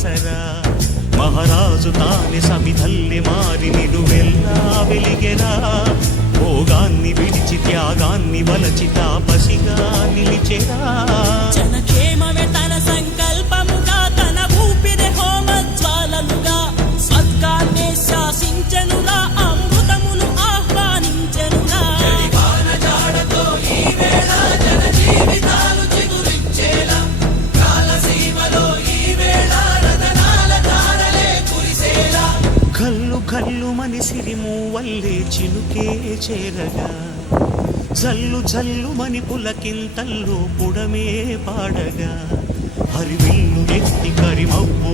సరా మహారాజు తానే సమిధల్లి మారి నిలువెల్లా వెలిగెరా. భోగాన్ని విడిచి త్యాగాన్ని వలచి తాపసిగా నిలిచెరా. జనక్షేమమే తన సంకల్పముగా, తన ఊపిరి హోమజ్వాలలుగా, స్వర్గాన్నే శాసించెనురా, అమృతమును ఆహ్వానించెనురా. కల్లు కల్లు మని సిరిము వల్లే చినుకే చేరగా, జల్లు జల్లు మని పులకింతల్లో పుడమే పాడగా, హరివిల్లు ఎత్తి కరిమవ్వు